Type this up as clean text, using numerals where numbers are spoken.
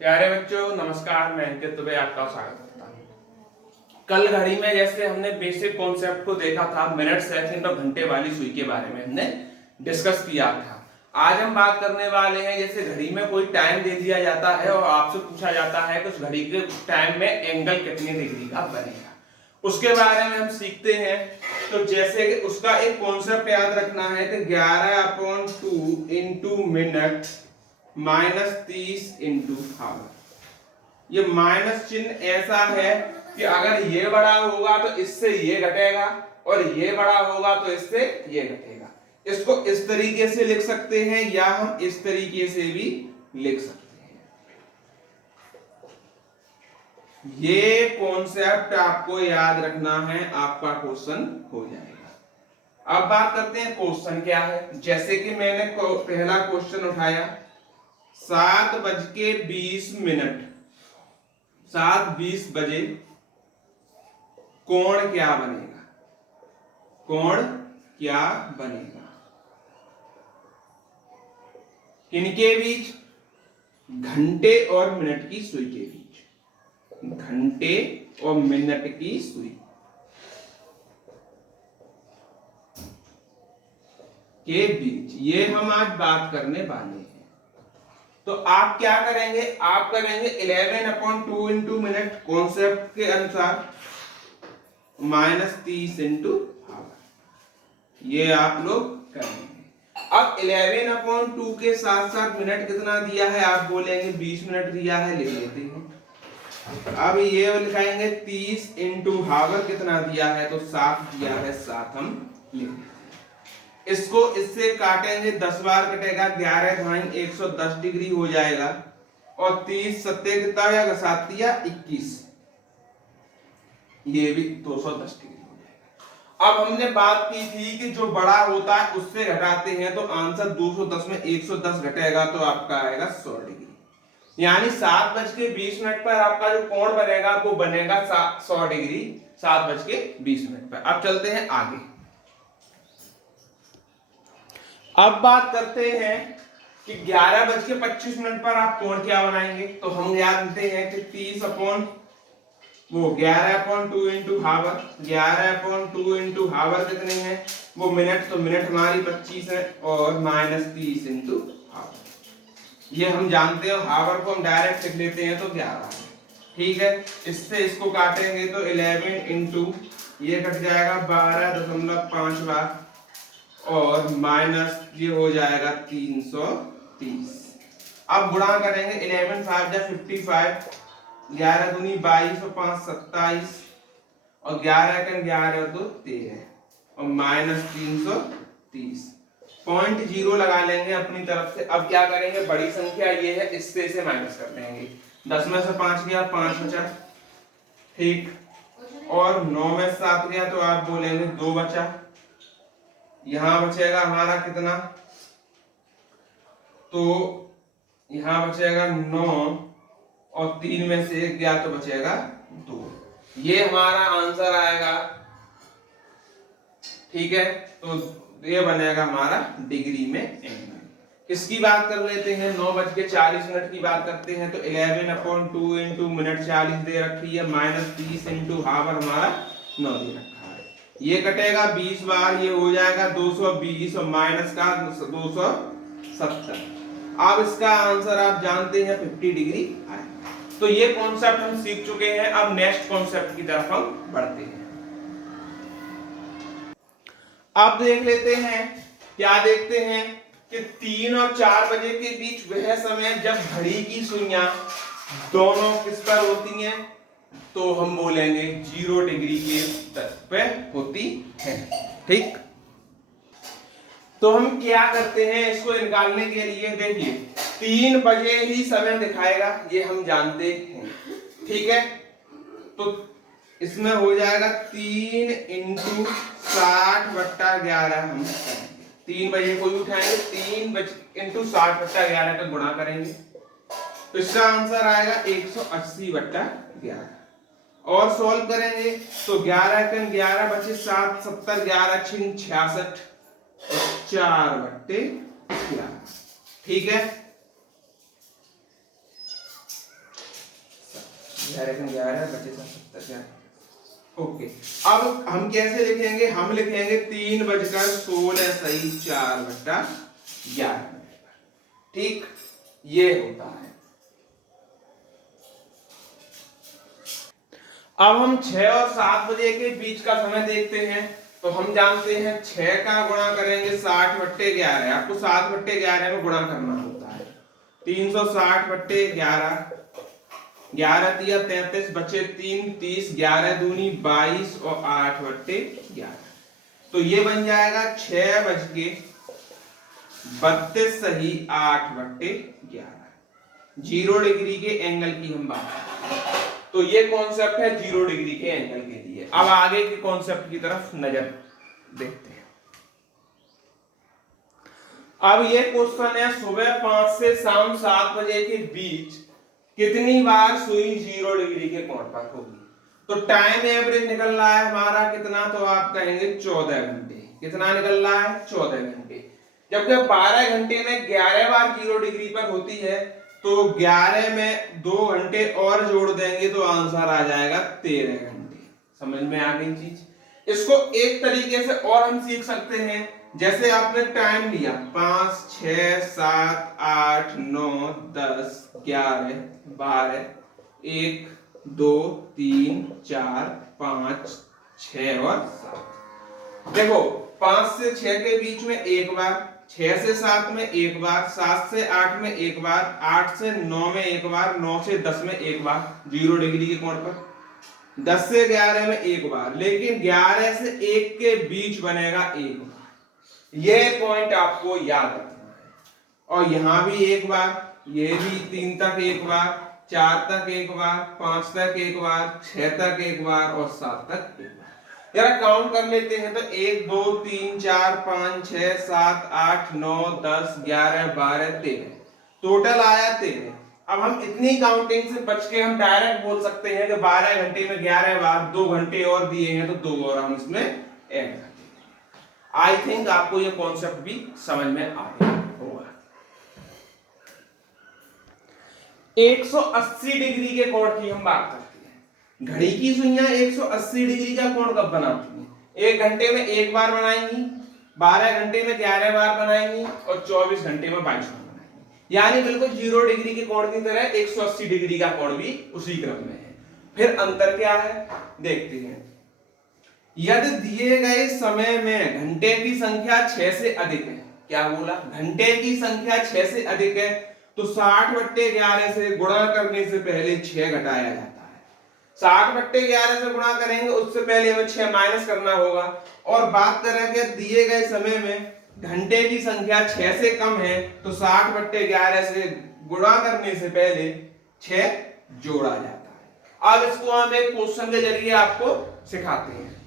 प्यारे बच्चों नमस्कार, मैं अंकित दुबे आपका स्वागत करता हूँ। कल घड़ी में जैसे हमने बेसिक कॉन्सेप्ट को देखा था, मिनट सेकंड और घंटे वाली सुई के बारे में हमने डिस्कस किया था। आज हम बात करने वाले हैं, जैसे घड़ी में कोई टाइम दे दिया जाता है और आपसे पूछा जाता है कि उस घड़ी के टाइम में एंगल कितने डिग्री का बनेगा, उसके बारे में हम सीखते हैं। तो जैसे कि उसका एक कॉन्सेप्ट याद रखना है कि 11/2 इंटू मिनट माइनस 30 इंटू हावर। ये माइनस चिन्ह ऐसा है कि अगर ये बड़ा होगा तो इससे ये घटेगा और ये बड़ा होगा तो इससे ये घटेगा। इसको इस तरीके से लिख सकते हैं या हम इस तरीके से भी लिख सकते हैं। ये कॉन्सेप्ट आपको याद रखना है, आपका क्वेश्चन हो जाएगा। अब बात करते हैं क्वेश्चन क्या है। जैसे कि मैंने पहला क्वेश्चन उठाया 7:20, 7:20 बजे कोण क्या बनेगा, कोण क्या बनेगा किनके बीच, घंटे और मिनट की सुई के बीच, घंटे और मिनट की सुई के बीच। ये हम आज बात करने वाले हैं। तो आप क्या करेंगे, आप करेंगे 11/2 इंटू मिनट कॉन्सेप्ट के अनुसार माइनस 30 इंटू हावर, ये आप लोग करेंगे। अब 11/2 के साथ साथ मिनट कितना दिया है, आप बोलेंगे 20 मिनट दिया है, लिख लेते हैं। अब ये लिखाएंगे 30 इंटू हावर कितना दिया है, तो 7 दिया है, 7 हम लिख लेते हैं। इसको इससे काटेंगे, 10 बार कटेगा, 11 धाई 110 डिग्री हो जाएगा और 30 सत्ते कितना हो जाएगा, 7 दिया 21, ये भी 210 डिग्री हो जाएगा। अब हमने बात की थी कि जो बड़ा होता है उससे घटाते हैं, तो आंसर 210 में 110 घटेगा तो आपका आएगा 100 डिग्री। यानी 7:20 पर आपका जो कोण बनेगा वो बनेगा 100 डिग्री 7:20 पर। अब चलते हैं आगे। अब बात करते हैं कि 11:25 पर आप कोण क्या बनाएंगे। तो हम जानते हैं कि 11/2 इंटू हावर, 11/2 इंटू हावर कितने हैं, वो मिनट, तो मिनट हमारी 25 है और माइनस 30 इंटू हावर। ये हम जानते हैं, हावर को हम डायरेक्ट लिख लेते हैं तो 11 है, ठीक है। इससे इसको काटेंगे तो 11 इंटू ये कट जाएगा 12.5 बार और माइनस ये हो जाएगा 330। अब गुणा करेंगे, 11 5 जा 55, 11 दूनी 22 और 5 27 और 11 का 11 2 13 और माइनस 330। 0.0 लगा लेंगे अपनी तरफ से। अब क्या करेंगे, बड़ी संख्या ये है, इससे इसे माइनस कर देंगे। 10 में से 5 गया, 5 बचा, ठीक, और 9 में 7 गया तो आप बोलेंगे 2 बचा। यहां बचेगा हमारा कितना, तो यहां बचेगा 9 और 3 में से 1 गया तो बचेगा 2। ये हमारा आंसर आएगा, ठीक है। तो ये बनेगा हमारा डिग्री में एंगल। इसकी बात कर लेते हैं, 9:40 की बात करते हैं तो 11/2 इंटू मिनट 40 दे रखी है, माइनस 30 इंटू हावर हमारा 9 दे रखा है। ये कटेगा 20 बार, ये हो जाएगा 220 और माइनस का 270। अब इसका आंसर आप जानते हैं 50 डिग्री आएगा। तो ये कॉन्सेप्ट हम सीख चुके हैं। अब नेक्स्ट कॉन्सेप्ट की तरफ हम बढ़ते हैं। अब देख लेते हैं, क्या देखते हैं कि 3 और 4 बजे के बीच वह समय जब घड़ी की सुइयां दोनों किस पर होती हैं, तो हम बोलेंगे 0 डिग्री के तट पे होती है, ठीक। तो हम क्या करते हैं, इसको निकालने के लिए देखिए 3 बजे ही समय दिखाएगा, ये हम जानते हैं, ठीक है। तो इसमें हो जाएगा 3 इंटू 60/11 हम करेंगे। 3 बजे को भी उठाएंगे, 3 इंटू 60/11 का गुणा करेंगे तो इसका आंसर आएगा 180/11 और सॉल्व करेंगे तो 11 का 11 बचे 7 70 11 6 66 और 4/11, ठीक है। 11 बचे 70। ओके, अब हम कैसे लिखेंगे? हम लिखेंगे 3:16 सही 4/11। ठीक, ये होता है। अब हम 6 और 7 बजे के बीच का समय देखते हैं। तो हम जानते हैं 6 का गुणा करेंगे 60/11। आपको 60/11 में गुणा करना होता है। 360/11, 11 तिया 33, बचे 3, 30, 11 दूनी 22 और 8/11। तो ये बन जाएगा 6:32 सही 8/11। 0 डिग्री के एंगल की हम बात करते हैं। तो ये कॉन्सेप्ट है 0 डिग्री के एंगल के लिए। अब आगे के कॉन्सेप्ट की तरफ नजर देखते हैं। अब ये क्वेश्चन है सुबह 5 से शाम 7 बजे के बीच कितनी बार सुई 0 डिग्री के कोण पर होगी। तो टाइम एवरेज निकल रहा है हमारा कितना, तो आप कहेंगे 14 घंटे। कितना निकल रहा है? 14 घंटे। जबकि 12 घंटे में 11 बार 0 डिग्री पर होती है, तो 11 में 2 घंटे और जोड़ देंगे तो आंसर आ जाएगा 13 घंटे। समझ में आ गई चीज? इसको एक तरीके से और हम सीख सकते हैं। जैसे आपने टाइम लिया 5, 6, 7, 8, 9, 10, 11, 12, 1, 2, 3, 4, 5, 6 और 7। देखो 5 से 6 के बीच में एक बार, 6 से 7 में एक बार, 7 से 8 में एक बार, 8 से 9 में एक बार, 9 से 10 में एक बार 0 डिग्री के कोण पर, 10 से 11 में एक बार, लेकिन 11 से 1 के बीच बनेगा एक बार। ये पॉइंट आपको याद रखना है। और यहां भी एक बार, ये भी 3 तक एक बार, 4 तक एक बार, 5 तक एक बार, 6 तक एक बार और 7 तक एक बार। जरा काउंट कर लेते हैं तो 1, 2, 3, 4, 5, 6, 7, 8, 9, 10, 11, 12, 13, टोटल आया 13। अब हम इतनी काउंटिंग से बच के हम डायरेक्ट बोल सकते हैं कि 12 घंटे में 11 बार, 2 घंटे और दिए हैं तो 2 और हम इसमें ऐड कर। आई थिंक आपको ये कॉन्सेप्ट भी समझ में आ गया होगा। 180 डिग्री के कोण की हम बात करते हैं। घड़ी की सुइयां 180 डिग्री का कोण कब बनाती हैं? 1 घंटे में एक बार बनाएंगी, 12 घंटे में 11 बार बनाएंगी और 24 घंटे में 22 बार बनाएंगी। यानी बिल्कुल 0 डिग्री के कोण की तरह 180 डिग्री का कोण भी उसी क्रम में है। फिर अंतर क्या है देखते हैं। यदि दिए गए समय में घंटे की संख्या 6 से अधिक है, क्या बोला? घंटे की संख्या 6 से अधिक है, तो 60/11 से गुणा करने से पहले 6 घटाया जाता है। 60/11 से गुणा करेंगे उससे पहले हमें 6 माइनस करना होगा। और बात करेंगे दिए गए समय में घंटे की संख्या 6 से कम है, तो 60/11 से गुणा करने से पहले 6 जोड़ा जाता है। अब इसको हम एक क्वेश्चन के जरिए आपको सिखाते हैं।